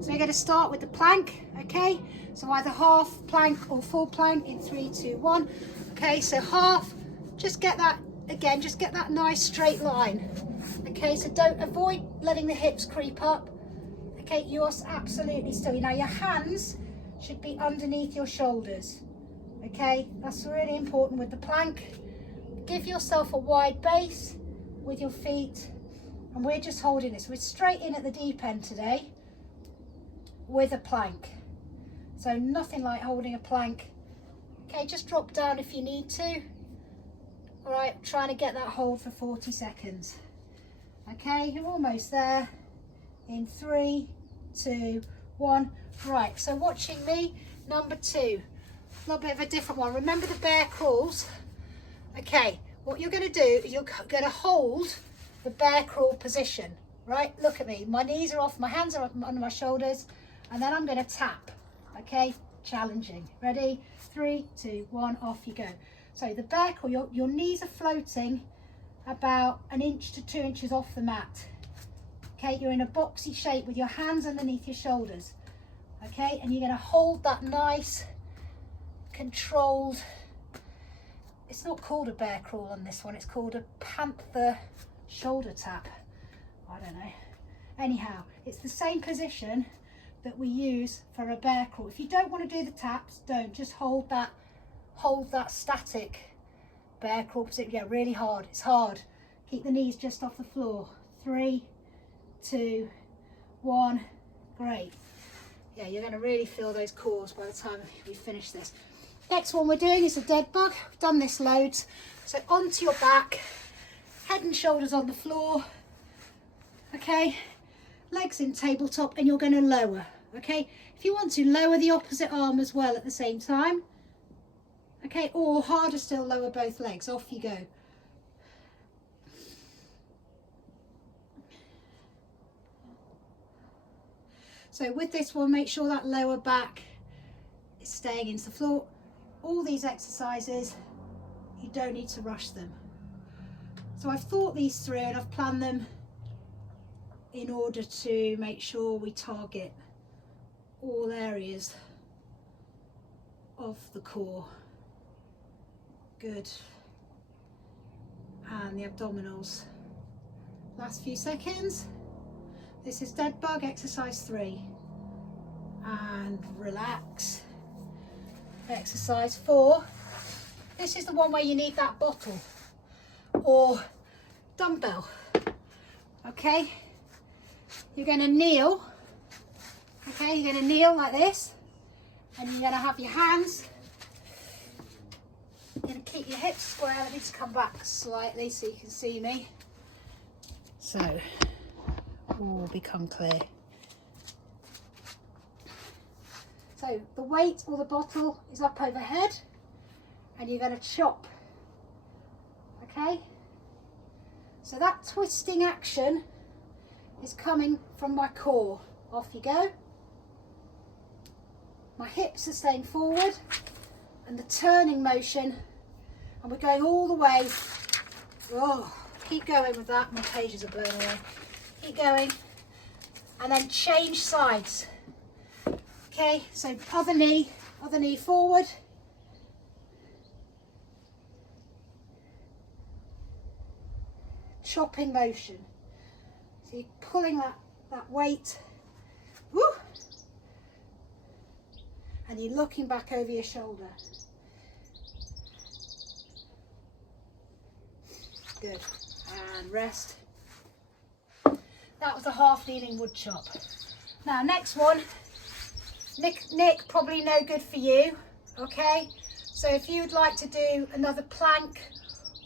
So you're going to start with the plank, okay? So either half plank or full plank in 3, 2, 1. Okay, so half, just get that, again, just get that nice straight line. Okay, so don't avoid letting the hips creep up. Okay, you're absolutely still. Now your hands should be underneath your shoulders. Okay, that's really important with the plank. Give yourself a wide base with your feet, and we're just holding this. We're straight in at the deep end today with a plank. So nothing like holding a plank. Okay, just drop down if you need to. All right, trying to get that hold for 40 seconds. Okay, you're almost there. In 3, 2, 1. Right, so watching me, number 2. A little bit of a different one. Remember the bear crawls? Okay, what you're going to do is you're going to hold the bear crawl position. Right, look at me. My knees are off, my hands are up under my shoulders, and then I'm going to tap. Okay, challenging. Ready? 3, 2, 1, off you go. So the bear crawl, your knees are floating about 1 inch to 2 inches off the mat. Okay, you're in a boxy shape with your hands underneath your shoulders. Okay, and you're going to hold that nice, controlled, it's not called a bear crawl on this one, it's called a Panther Shoulder Tap. I don't know. Anyhow, it's the same position that we use for a bear crawl. If you don't want to do the taps, don't. Just hold that static bear crawl position. Yeah, really hard. It's hard. Keep the knees just off the floor. 3, 2, 1. Great. Yeah, you're going to really feel those cores by the time we finish this. Next one we're doing is a dead bug. We've done this loads. So onto your back, head and shoulders on the floor. Okay, legs in tabletop, and you're going to lower. Okay, if you want to, lower the opposite arm as well at the same time. Okay, or harder still, lower both legs. Off you go. So with this one, make sure that lower back is staying into the floor. All these exercises, you don't need to rush them. So I've thought these through and I've planned them in order to make sure we target all areas of the core. Good. And the abdominals. Last few seconds. This is dead bug exercise 3. And relax. Exercise 4. This is the one where you need that bottle or dumbbell. Okay, you're going to kneel. Okay, you're going to kneel like this, and you're going to have your hands. You're going to keep your hips square. Let me just come back slightly so you can see me. So, all become clear. So the weight or the bottle is up overhead, and you're going to chop. Okay, so that twisting action is coming from my core. Off you go. My hips are staying forward, and the turning motion, and we're going all the way. Oh, keep going with that. My pages are burning away. Keep going, and then change sides. Okay, so other knee forward. Chopping motion. So you're pulling that weight. Woo! And you're looking back over your shoulder. Good. And rest. That was a half kneeling wood chop. Now next one. Nick, probably no good for you, okay? So if you would like to do another plank,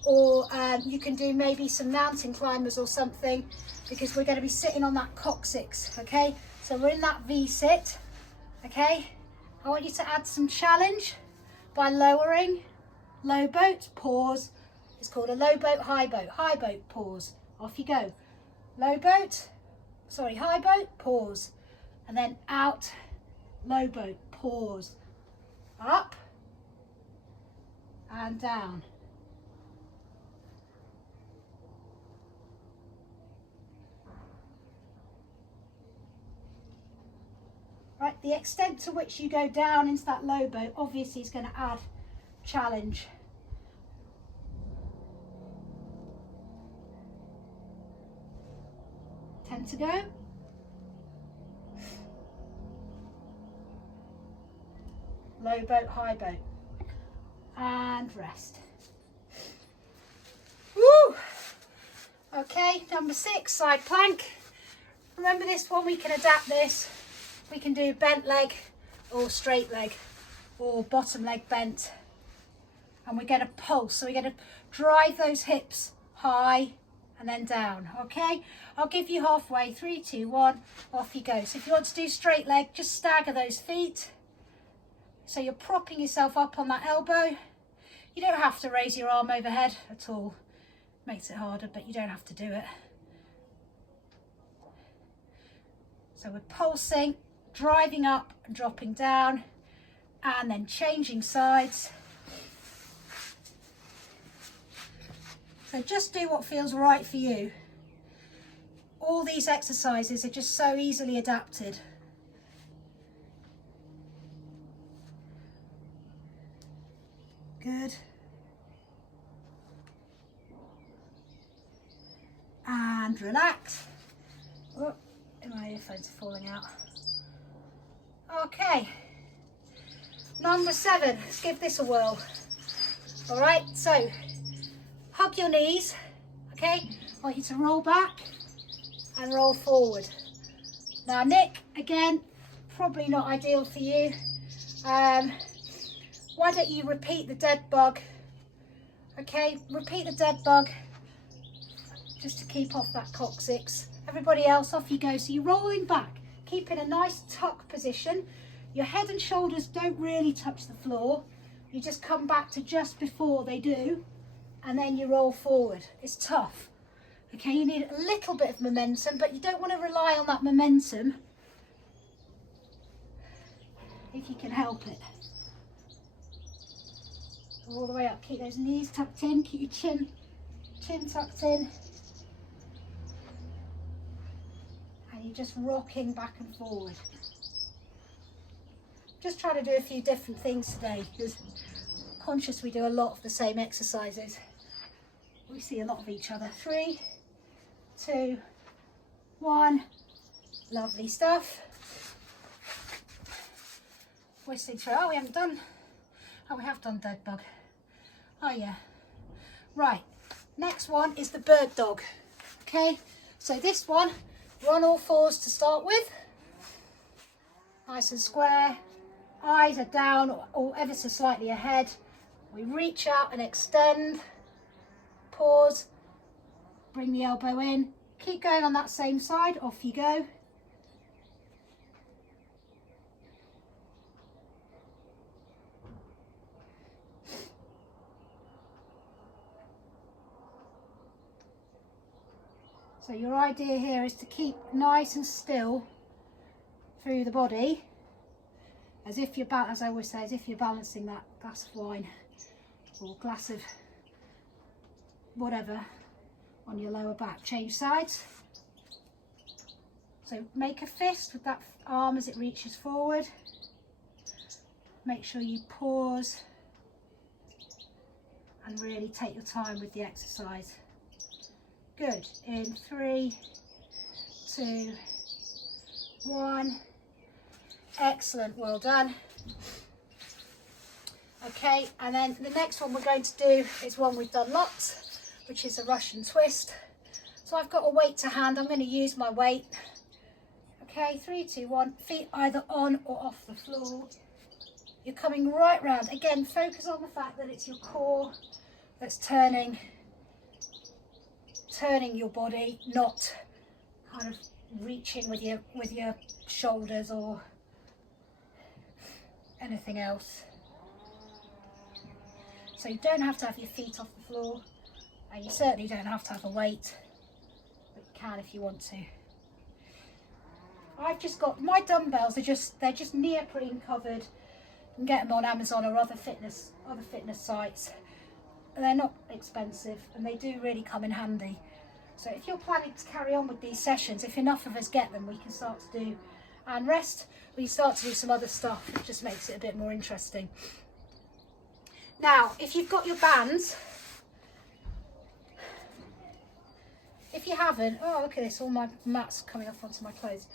or you can do maybe some mountain climbers or something, because we're going to be sitting on that coccyx, okay? So we're in that V-sit, okay? I want you to add some challenge by lowering, low boat, pause. It's called a low boat, high boat, pause. Off you go. Low boat, sorry, high boat, pause. And then out, low boat, pause, up and down. Right, the extent to which you go down into that low boat obviously is going to add challenge. Ten to go. Low boat, high boat. And rest. Woo! Okay, number 6, side plank. Remember this one, we can adapt this. We can do bent leg or straight leg or bottom leg bent. And we're going to pulse, so we're going to drive those hips high and then down, okay? I'll give you halfway, 3, 2, 1, off you go. So if you want to do straight leg, just stagger those feet. So you're propping yourself up on that elbow. You don't have to raise your arm overhead at all. Makes it harder, but you don't have to do it. So we're pulsing, driving up and dropping down, and then changing sides. So just do what feels right for you. All these exercises are just so easily adapted. Good. And relax. Oh, my earphones are falling out. Okay. Number 7, let's give this a whirl. All right, so hug your knees, okay? I want you to roll back and roll forward. Now, Nick, again, probably not ideal for you. Why don't you repeat the dead bug? Okay, repeat the dead bug just to keep off that coccyx. Everybody else, off you go. So you're rolling back, keeping a nice tuck position. Your head and shoulders don't really touch the floor. You just come back to just before they do, and then you roll forward. It's tough. Okay, you need a little bit of momentum, but you don't want to rely on that momentum if you can help it. All the way up, keep those knees tucked in, keep your chin tucked in. And you're just rocking back and forward. Just trying to do a few different things today, because I'm conscious we do a lot of the same exercises. We see a lot of each other. 3, 2, 1. Lovely stuff. Whistling through. Oh, we haven't done. Oh, we have done dead bug. Oh yeah. Right. Next one is the bird dog. Okay. So this one, we're on all fours to start with. Nice and square. Eyes are down or ever so slightly ahead. We reach out and extend. Pause. Bring the elbow in. Keep going on that same side. Off you go. So your idea here is to keep nice and still through the body, as if you're, as I always say, as if you're balancing that glass of wine or glass of whatever on your lower back. Change sides. So make a fist with that arm as it reaches forward. Make sure you pause and really take your time with the exercise. Good. In 3, 2, 1. Excellent. Well done. Okay, and then the next one we're going to do is one we've done lots, which is a Russian twist. So I've got a weight to hand. I'm going to use my weight. Okay, 3, 2, 1. Feet either on or off the floor. You're coming right round. Again, focus on the fact that it's your core that's turning your body, not kind of reaching with your shoulders or anything else. So you don't have to have your feet off the floor, and you certainly don't have to have a weight, but you can if you want to. I've just got my dumbbells. They're just neoprene covered. You can get them on Amazon or other fitness sites. They're not expensive, and they do really come in handy. So if you're planning to carry on with these sessions, if enough of us get them, we can start to do and rest, we start to do some other stuff. It just makes it a bit more interesting. Now, if you've got your bands, if you haven't, oh look at this, all my mats coming off onto my clothes.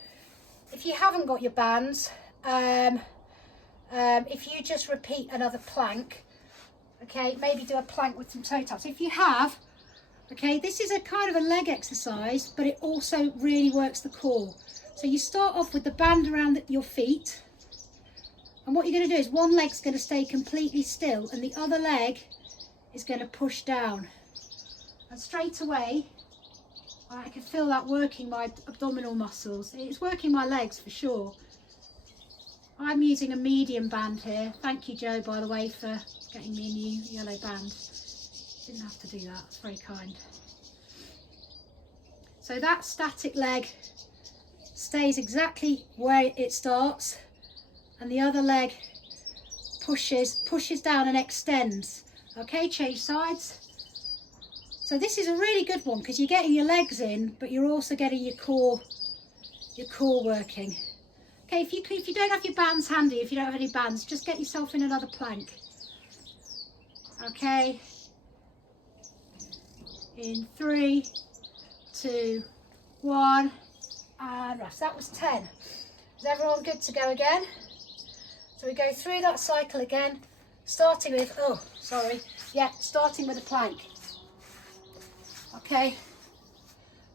If you haven't got your bands, if you just repeat another plank, okay, maybe do a plank with some toe taps. If you have, okay, this is a kind of a leg exercise, but it also really works the core. So you start off with the band around your feet, and what you're going to do is one leg's going to stay completely still and the other leg is going to push down, and straight away I can feel that working my abdominal muscles. It's working my legs for sure. I'm using a medium band here. Thank you, Joe, by the way, for getting me a new yellow band. Didn't have to do that, it's very kind. So that static leg stays exactly where it starts, and the other leg pushes down and extends. Okay, change sides. So this is a really good one because you're getting your legs in, but you're also getting your core working. Okay, if you don't have your bands handy, if you don't have any bands, just get yourself in another plank. Okay, in 3, 2, 1, and rest. That was 10. Is everyone good to go again? So we go through that cycle again, starting with, starting with a plank. Okay,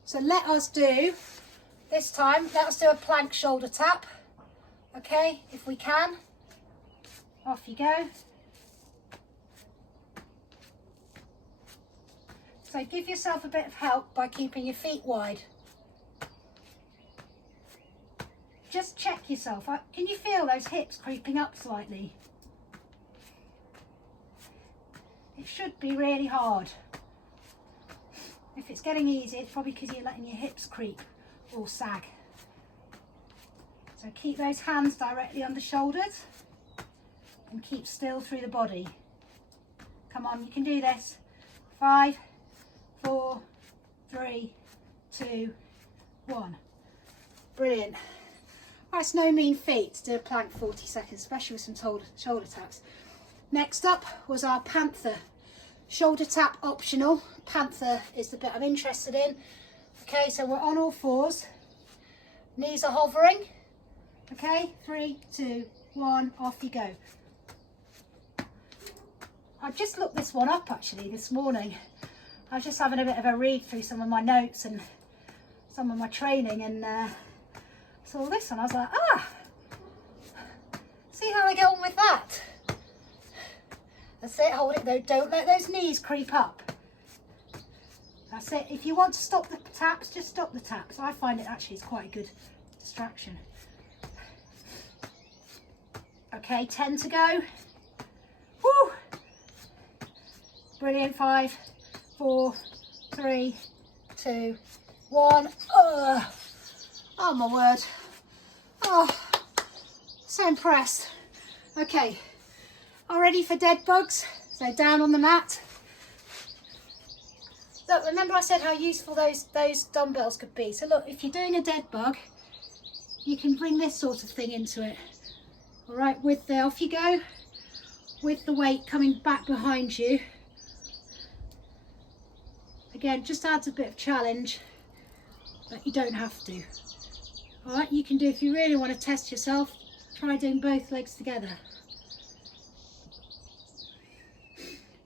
so let us do a plank shoulder tap. Okay, if we can, off you go. So give yourself a bit of help by keeping your feet wide. Just check yourself. Can you feel those hips creeping up slightly? It should be really hard. If it's getting easy, it's probably because you're letting your hips creep or sag. So keep those hands directly on the shoulders and keep still through the body. Come on, you can do this. 5, 4, 3, 2, 1. Brilliant. That's no mean feat to do a plank 40 seconds, especially with some shoulder taps. Next up was our Panther shoulder tap optional. Panther is the bit I'm interested in. Okay, so we're on all fours. Knees are hovering. Okay, 3, 2, 1, off you go. I just looked this one up actually this morning. I was just having a bit of a read through some of my notes and some of my training, and saw this one. I was like, see how I get on with that. That's it, hold it though, don't let those knees creep up. That's it. If you want to stop the taps, just stop the taps. I find it actually is quite a good distraction. Okay, 10 to go. Woo! Brilliant. 5, 4, 3, 2, 1. Oh my word. Oh, so impressed. Okay, all ready for dead bugs? So down on the mat. Look, remember I said how useful those dumbbells could be. So look, if you're doing a dead bug, you can bring this sort of thing into it. All right, with the, off you go, with the weight coming back behind you. Again, just adds a bit of challenge, but you don't have to. All right, you can do, if you really want to test yourself, try doing both legs together.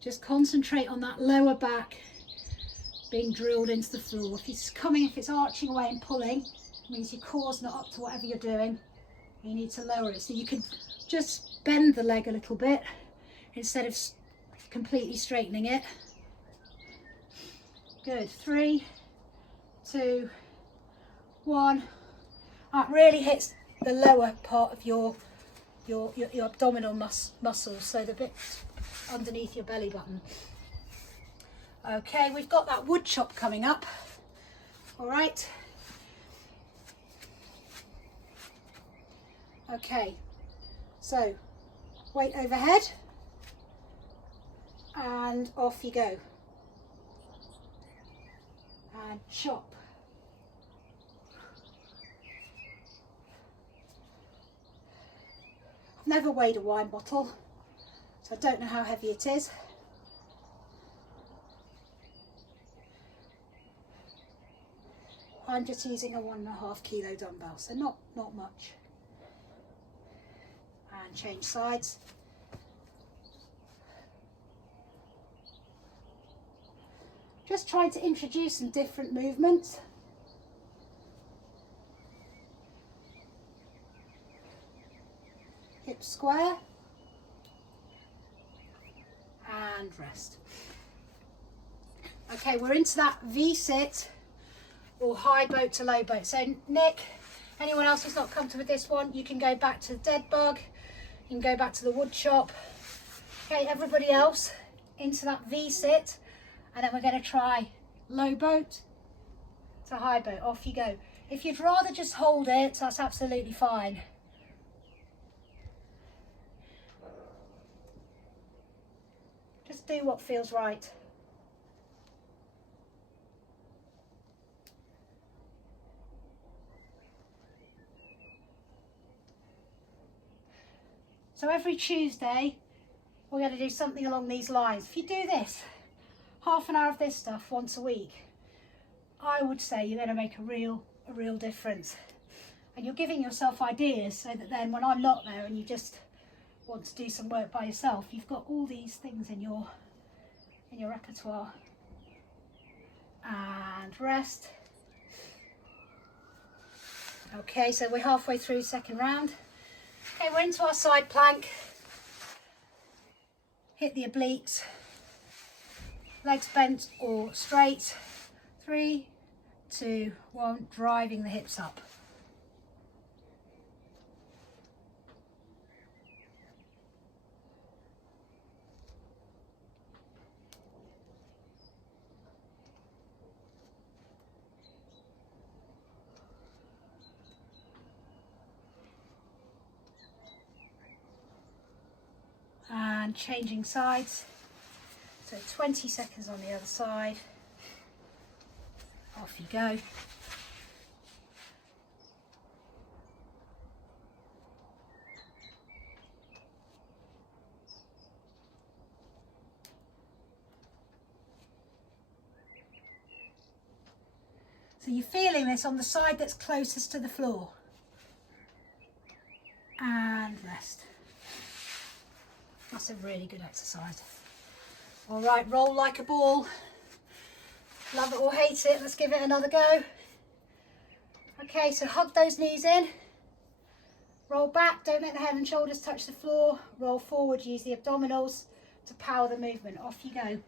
Just concentrate on that lower back being drilled into the floor. If it's arching away and pulling, it means your core's not up to whatever you're doing. You need to lower it. So you can just bend the leg a little bit instead of completely straightening it. Good. 3, 2, 1. That really hits the lower part of your abdominal muscles, so the bit underneath your belly button. Okay, we've got that wood chop coming up. All right. Okay, so weight overhead and off you go. And chop. never weighed a wine bottle, so I don't know how heavy it is. I'm just using a 1.5 kilo dumbbell, so not much. And change sides. Just trying to introduce some different movements. Hips square. And rest. Okay, we're into that V-sit or high boat to low boat. So Nick, anyone else who's not comfortable with this one, you can go back to the dead bug, you can go back to the wood chop. Okay, everybody else into that V-sit, and then we're going to try low boat to high boat. Off you go. If you'd rather just hold it, that's absolutely fine. Just do what feels right. So every Tuesday, we're going to do something along these lines. If you do this, half an hour of this stuff once a week, I would say you're going to make a real difference. And you're giving yourself ideas so that then when I'm not there and you just want to do some work by yourself, you've got all these things in your repertoire. And rest. Okay, so we're halfway through second round. Okay, we're into our side plank. Hit the obliques. Legs bent or straight. 3, 2, 1, driving the hips up. And changing sides. So 20 seconds on the other side. Off you go. So you're feeling this on the side that's closest to the floor. And rest. That's a really good exercise. All right, roll like a ball. Love it or hate it, let's give it another go. Okay, so hug those knees in. Roll back, don't let the head and shoulders touch the floor. Roll forward, use the abdominals to power the movement. Off you go.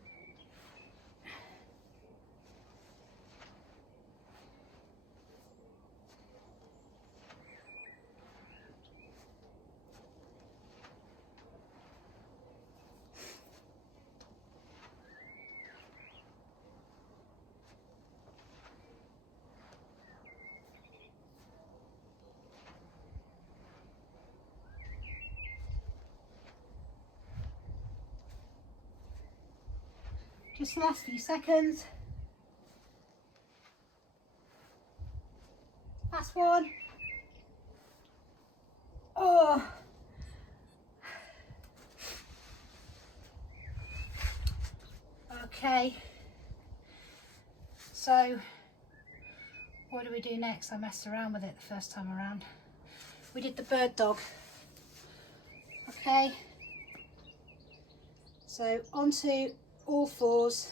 Just the last few seconds. Last one. Oh. Okay. So, what do we do next? I messed around with it the first time around. We did the bird dog. Okay. So, onto all fours.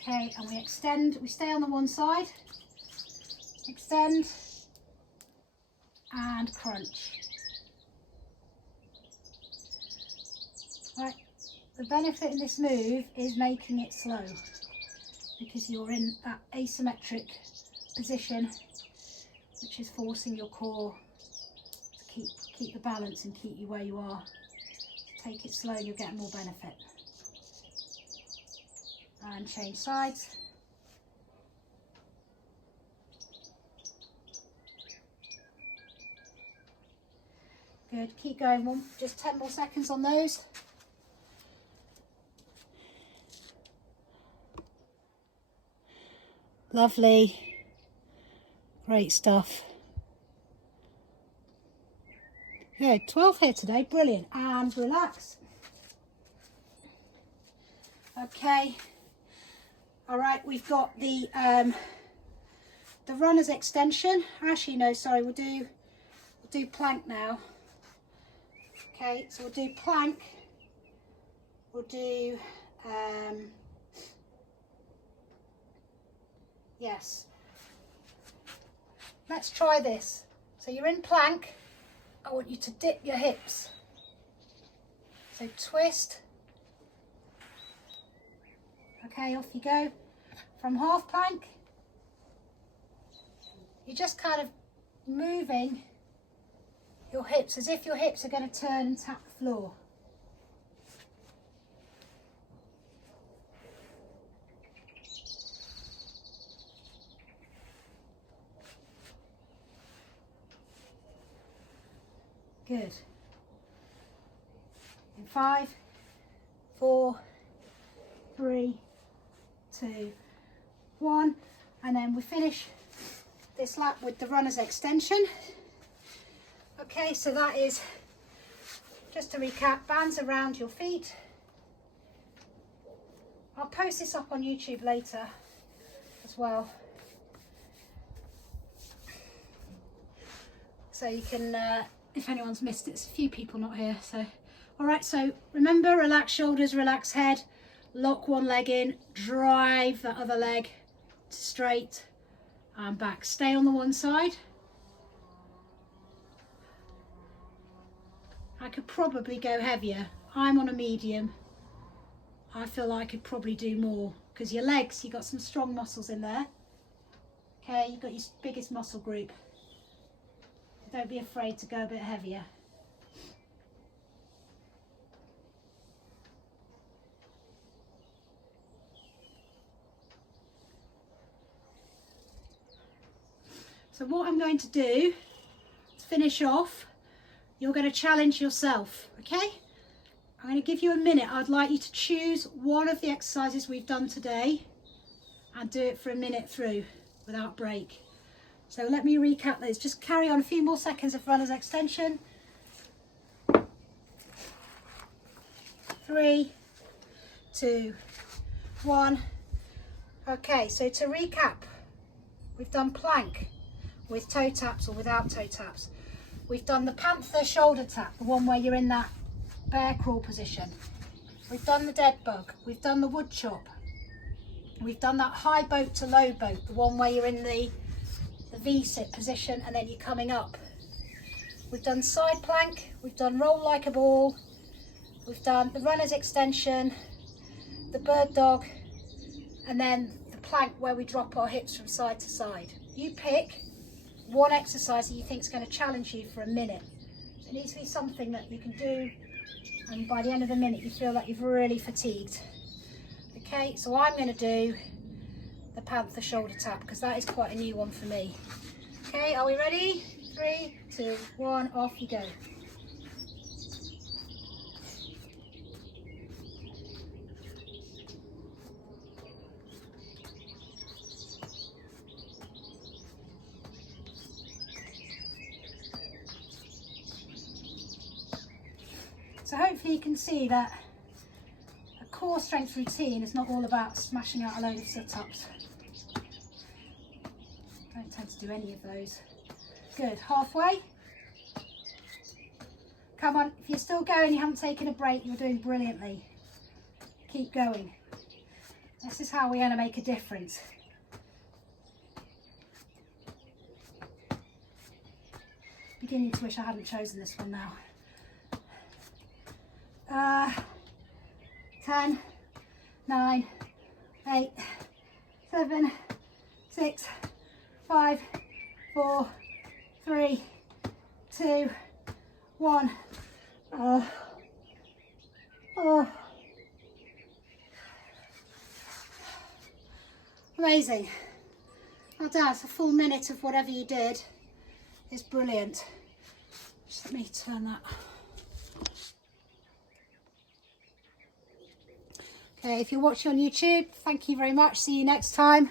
Okay, and we extend, we stay on the one side, extend and crunch. Right, the benefit in this move is making it slow because you're in that asymmetric position which is forcing your core to keep the balance and keep you where you are. Take it slow and you'll get more benefit. And change sides. Good, keep going, just 10 more seconds on those. Lovely. Great stuff. Good, 12 here today, brilliant. And relax. Okay. All right, we've got the runner's extension. Actually, no, sorry, we'll do plank now. Okay, so we'll do plank. We'll do, yes. Let's try this. So you're in plank. I want you to dip your hips. So twist. Okay, off you go. From half plank, you're just kind of moving your hips as if your hips are going to turn and tap the floor. Good. In 5, 4, 3, 2, 1, and then we finish this lap with the runner's extension. Okay, so that is, just to recap, bands around your feet. I'll post this up on YouTube later as well, so you can, if anyone's missed it, there's a few people not here. So, all right, so remember, relax shoulders, relax head, lock one leg in, drive that other leg to straight and back. Stay on the one side. I could probably go heavier. I'm on a medium. I feel like I could probably do more because your legs, you've got some strong muscles in there. Okay, you've got your biggest muscle group. Don't be afraid to go a bit heavier. So what I'm going to do to finish off, you're going to challenge yourself, okay? I'm going to give you a minute. I'd like you to choose one of the exercises we've done today and do it for a minute through without break. So let me recap those. Just carry on a few more seconds of runner's extension. 3, 2, 1. Okay, so to recap, we've done plank with toe taps or without toe taps. We've done the Panther Shoulder Tap, the one where you're in that bear crawl position. We've done the dead bug. We've done the wood chop. We've done that high boat to low boat, the one where you're in the V-sit position and then you're coming up. We've done side plank. We've done roll like a ball. We've done the runner's extension, the bird dog, and then the plank where we drop our hips from side to side. You pick one exercise that you think is going to challenge you for a minute. It needs to be something that you can do and by the end of the minute you feel like you've really fatigued. Okay, so I'm going to do the Panther Shoulder Tap because that is quite a new one for me. Okay, are we ready? 3, 2, 1, off you go. So hopefully you can see that a core strength routine is not all about smashing out a load of sit-ups. Don't tend to do any of those. Good, halfway. Come on, if you're still going, you haven't taken a break, you're doing brilliantly. Keep going. This is how we're going to make a difference. Beginning to wish I hadn't chosen this one now. 10, 9, 8, 7, 6, 5, 4, 3, 2, 1. Amazing. Well done. It's a full minute of whatever you did is brilliant. Just let me turn that. Okay, if you're watching on YouTube, thank you very much. See you next time.